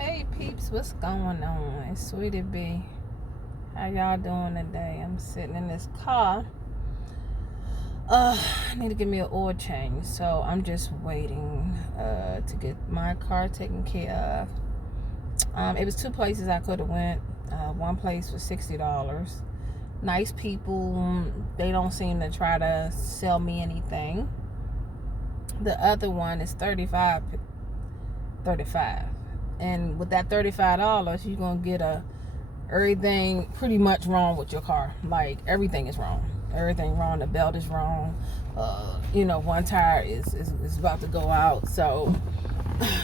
Hey peeps, what's going on? It's Sweetie B. How y'all doing today? I'm sitting in this car. I need to give me an oil change, so I'm just waiting to get my car taken care of. It was two places I could have went. One place was $60. Nice people. They don't seem to try to sell me anything. The other one is $35. And with that $35, you're gonna get everything pretty much wrong with your car. Like everything is wrong. Everything wrong. The belt is wrong. One tire is about to go out. So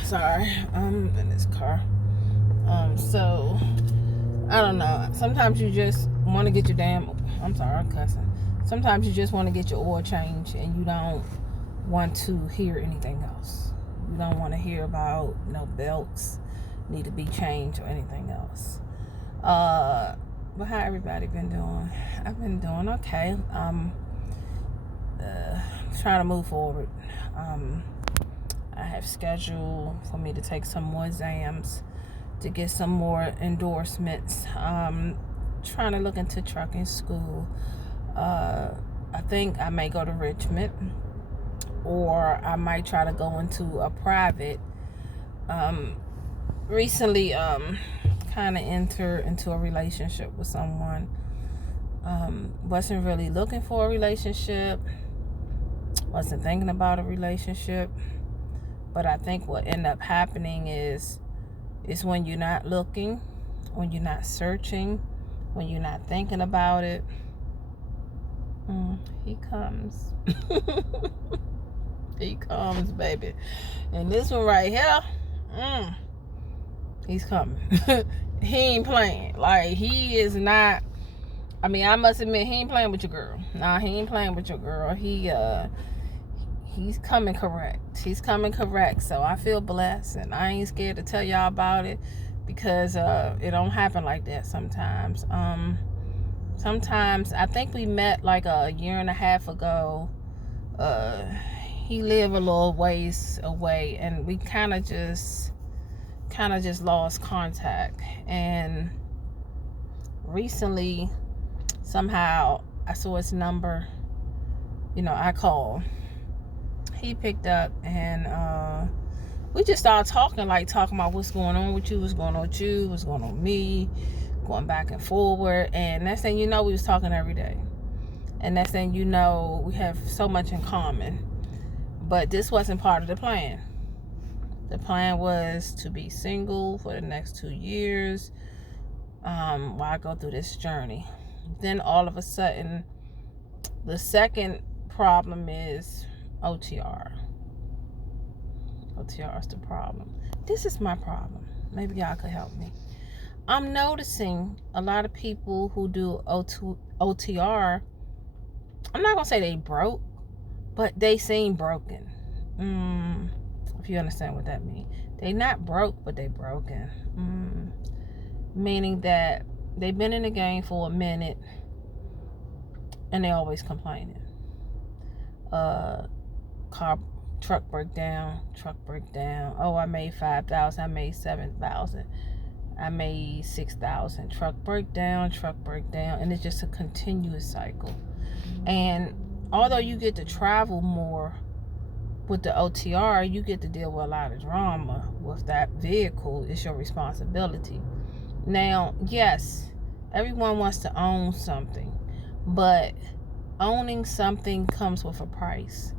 sorry, I'm in this car. So I don't know. Sometimes you just want to get your I'm sorry, I'm cussing. Sometimes you just want to get your oil changed, and you don't want to hear anything else. You don't want to hear about no belts need to be changed or anything else. But how everybody been doing? I've been doing okay. Trying to move forward. I have scheduled for me to take some more exams to get some more endorsements. Trying to look into trucking school. I think I may go to Richmond, or I might try to go into a private. Recently, kind of enter into a relationship with someone. Wasn't really looking for a relationship. Wasn't thinking about a relationship. But I think what ended up happening is when you're not looking, when you're not searching, when you're not thinking about it. He comes. He comes, baby. And this one right here, he's coming. He ain't playing. Like, he is not. I mean, I must admit, he ain't playing with your girl. Nah, he ain't playing with your girl. He's coming correct. He's coming correct. So I feel blessed, and I ain't scared to tell y'all about it, because it don't happen like that sometimes. Sometimes, I think we met like a year and a half ago. He lived a little ways away, and we kind of just lost contact. And recently, somehow, I saw his number. I called. He picked up, and we just started talking about what's going on with you, what's going on with you, what's going on with me, going back and forward. And next thing you know, we was talking every day. And next thing you know, we have so much in common. But this wasn't part of the plan. The plan was to be single for the next 2 years while I go through this journey. Then all of a sudden, the second problem is OTR. OTR is the problem. This is my problem. Maybe y'all could help me. I'm noticing a lot of people who do OTR, I'm not going to say they broke, but they seem broken. If you understand what that means. They not broke, but they broken. Meaning that they've been in the game for a minute, and they always complaining. Truck break down. Oh, I made 5,000. I made 7,000. I made 6,000. Truck breakdown. And it's just a continuous cycle. And although you get to travel more with the OTR, you get to deal with a lot of drama with that vehicle. It's your responsibility. Now, yes, everyone wants to own something, but owning something comes with a price.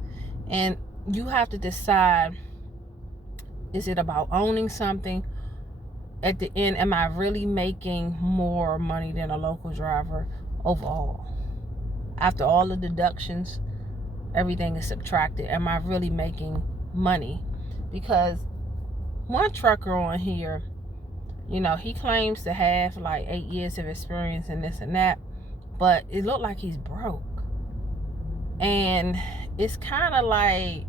And you have to decide, is it about owning something? At the end, am I really making more money than a local driver overall? After all the deductions, everything is subtracted, am I really making money? Because one trucker on here, he claims to have like 8 years of experience in this and that, but it looked like he's broke. And it's kind of like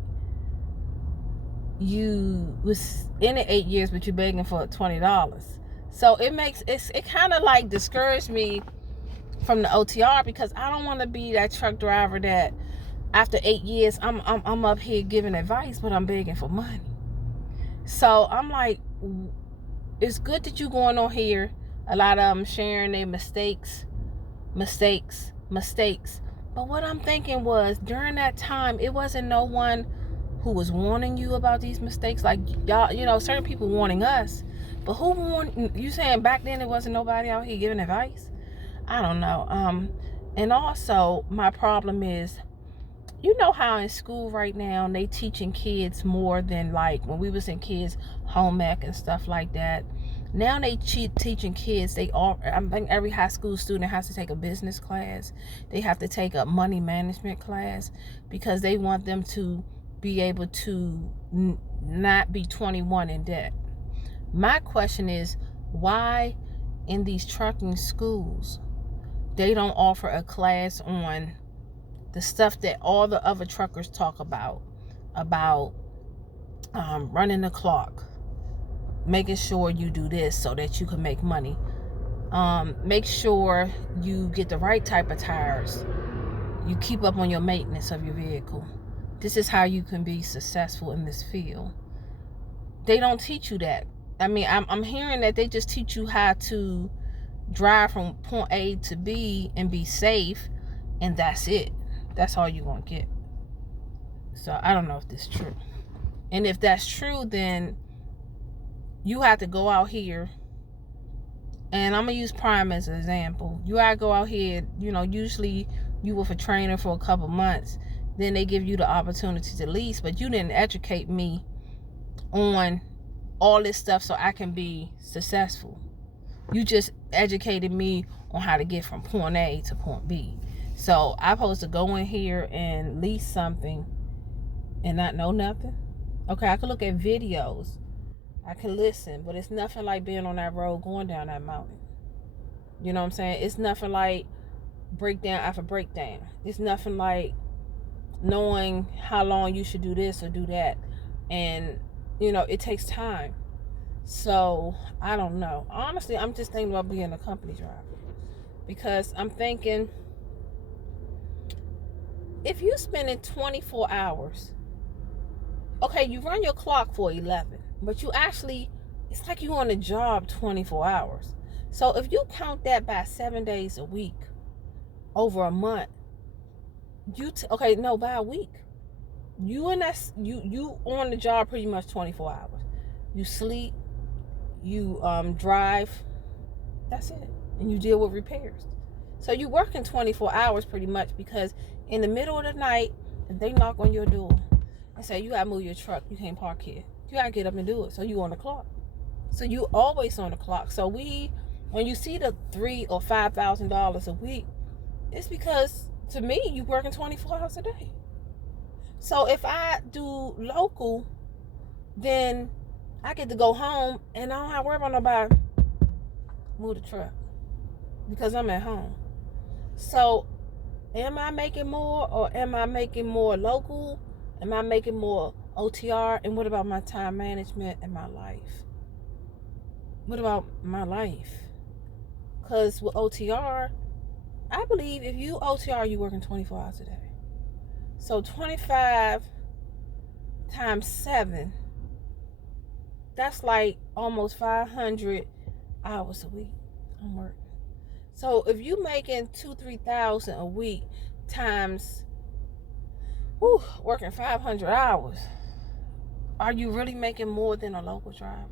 you was in it 8 years, but you're begging for $20. So it kind of like discouraged me from the OTR, because I don't want to be that truck driver that after 8 years I'm up here giving advice, but I'm begging for money. So I'm like, it's good that you going on here. A lot of them sharing their mistakes. But what I'm thinking was, during that time, it wasn't no one who was warning you about these mistakes. Like, y'all, certain people warning us. But who warned you? Saying back then it wasn't nobody out here giving advice? I don't know. And also my problem is, you know how in school right now they teaching kids more than, like, when we was in kids, home ec and stuff like that. Now they teaching kids. I think every high school student has to take a business class. They have to take a money management class, because they want them to be able to not be 21 in debt. My question is, why in these trucking schools they don't offer a class on the stuff that all the other truckers talk about running the clock, making sure you do this so that you can make money, make sure you get the right type of tires, you keep up on your maintenance of your vehicle. This is how you can be successful in this field. They don't teach you that. I mean, I'm hearing that they just teach you how to drive from point A to B and be safe, and that's it. That's all you're gonna get. So I don't know if this is true. And if that's true, then you have to go out here, and I'm gonna use Prime as an example. You gotta go out here, usually you with a trainer for a couple months, then they give you the opportunity to lease, but you didn't educate me on all this stuff so I can be successful. You just educated me on how to get from point A to point B. So I'm supposed to go in here and lease something and not know nothing? Okay, I can look at videos, I can listen, but it's nothing like being on that road going down that mountain. You know what I'm saying? It's nothing like breakdown after breakdown. It's nothing like knowing how long you should do this or do that. And, it takes time. So, I don't know. Honestly, I'm just thinking about being a company driver. Because I'm thinking, if you're spending 24 hours, okay, you run your clock for 11, but you actually, it's like you on the job 24 hours. So if you count that by 7 days a week, over a month, by a week, you on the job pretty much 24 hours. You sleep, you drive, that's it, and you deal with repairs. So you working 24 hours pretty much, because in the middle of the night, if they knock on your door and say you gotta move your truck, you can't park here, you gotta get up and do it. So you on the clock. So you always on the clock. So when you see the $3,000 or $5,000 a week, it's because, to me, you working 24 hours a day. So if I do local, then I get to go home and I don't have to worry about nobody move the truck, because I'm at home. So am I making more, or am I making more local? Am I making more OTR? And what about my time management and my life? What about my life? Because with OTR, I believe if you OTR, you're working 24 hours a day. So 25 times 7, that's like almost 500 hours a week I'm working. So if you making 2,000-3,000 a week times working 500 hours, are you really making more than a local driver?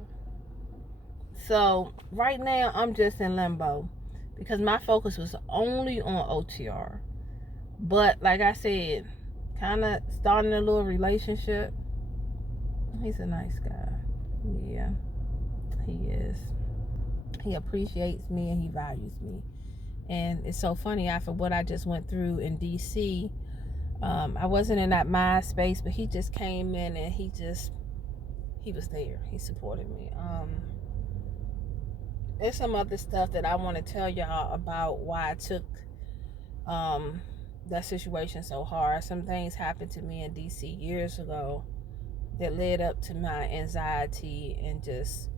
So right now I'm just in limbo, because my focus was only on OTR. But like I said, kind of starting a little relationship. He's a nice guy. Yeah, he is. He appreciates me and he values me. And it's so funny, after what I just went through in DC, I wasn't in that mind space, but he just came in and he was there. He supported me. There's some other stuff that I want to tell y'all about why I took that situation so hard. Some things happened to me in DC years ago that led up to my anxiety, and just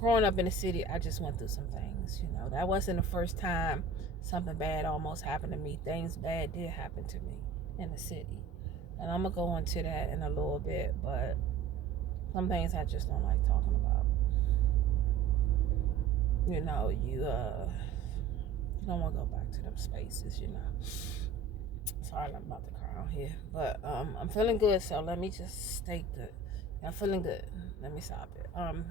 growing up in the city, I just went through some things. That wasn't the first time something bad almost happened to me. Things bad did happen to me in the city, and I'm gonna go into that in a little bit. But some things I just don't like talking about. you know, you don't want to go back to them spaces, you know. Sorry, I'm about to cry on here, but I'm feeling good, so let me just stay good. I'm feeling good. Let me stop it. I'm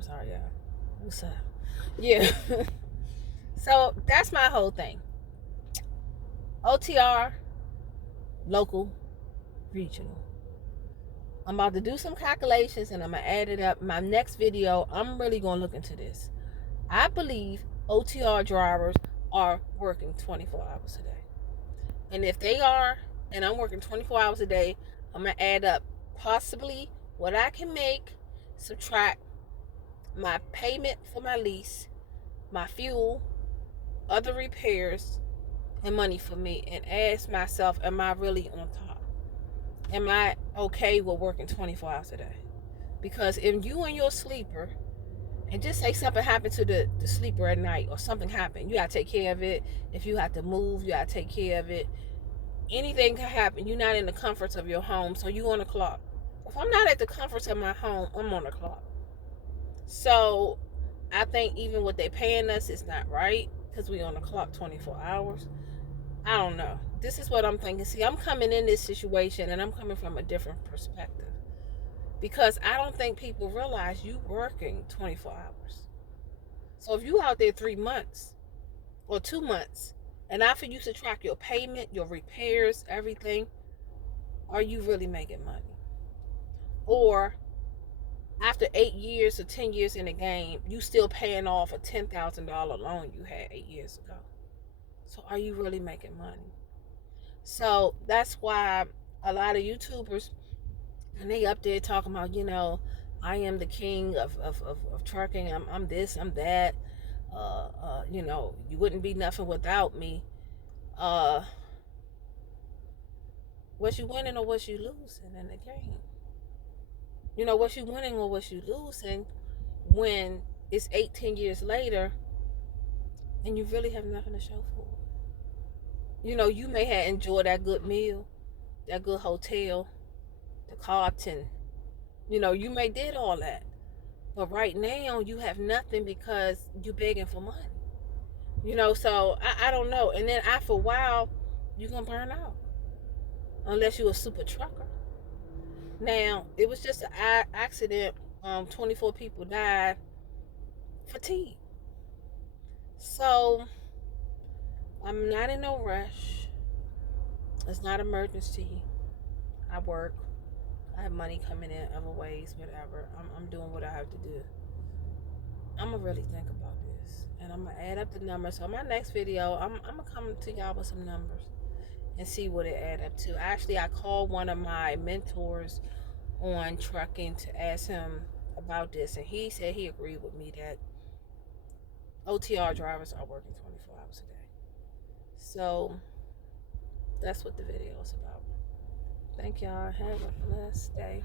sorry, y'all. What's up? Yeah. So that's my whole thing. OTR, local, regional. I'm about to do some calculations and I'm gonna add it up. My next video, I'm really gonna look into this. I believe OTR drivers are working 24 hours a day. And if they are, and I'm working 24 hours a day, I'm going to add up possibly what I can make, subtract my payment for my lease, my fuel, other repairs, and money for me, and ask myself, am I really on top? Am I okay with working 24 hours a day? Because if you and your sleeper, and just say something happened to the sleeper at night, or something happened, you got to take care of it. If you have to move, you got to take care of it. Anything can happen. You're not in the comforts of your home, so you on the clock. If I'm not at the comforts of my home, I'm on the clock. So I think even what they paying us is not right, because we on the clock 24 hours. I don't know. This is what I'm thinking. See, I'm coming in this situation and I'm coming from a different perspective, because I don't think people realize you working 24 hours. So if you out there 3 months or 2 months, and after you subtract your payment, your repairs, everything, are you really making money? Or after 8 years or 10 years in the game, you still paying off a $10,000 loan you had 8 years ago. So are you really making money? So that's why a lot of YouTubers, and they up there talking about, I am the king of trucking. I'm this, I'm that. You wouldn't be nothing without me. Uh, was you winning or was you losing in the game? Was you winning or was you losing when it's 18 years later and you really have nothing to show for it? You may have enjoyed that good meal, that good hotel, the Carlton. You may did all that. But right now you have nothing because you're begging for money. So I don't know. And then after a while, you're going to burn out. Unless you're a super trucker. Now, it was just an accident. 24 people died. Fatigue. So, I'm not in no rush. It's not emergency. I work. I have money coming in other ways, whatever. I'm doing what I have to do. I'm going to really think about this. And I'm going to add up the numbers. So, my next video, I'm going to come to y'all with some numbers and see what it add up to. Actually, I called one of my mentors on trucking to ask him about this, and he said he agreed with me that OTR drivers are working 24 hours a day. So that's what the video is about. Thank y'all. Have a blessed day.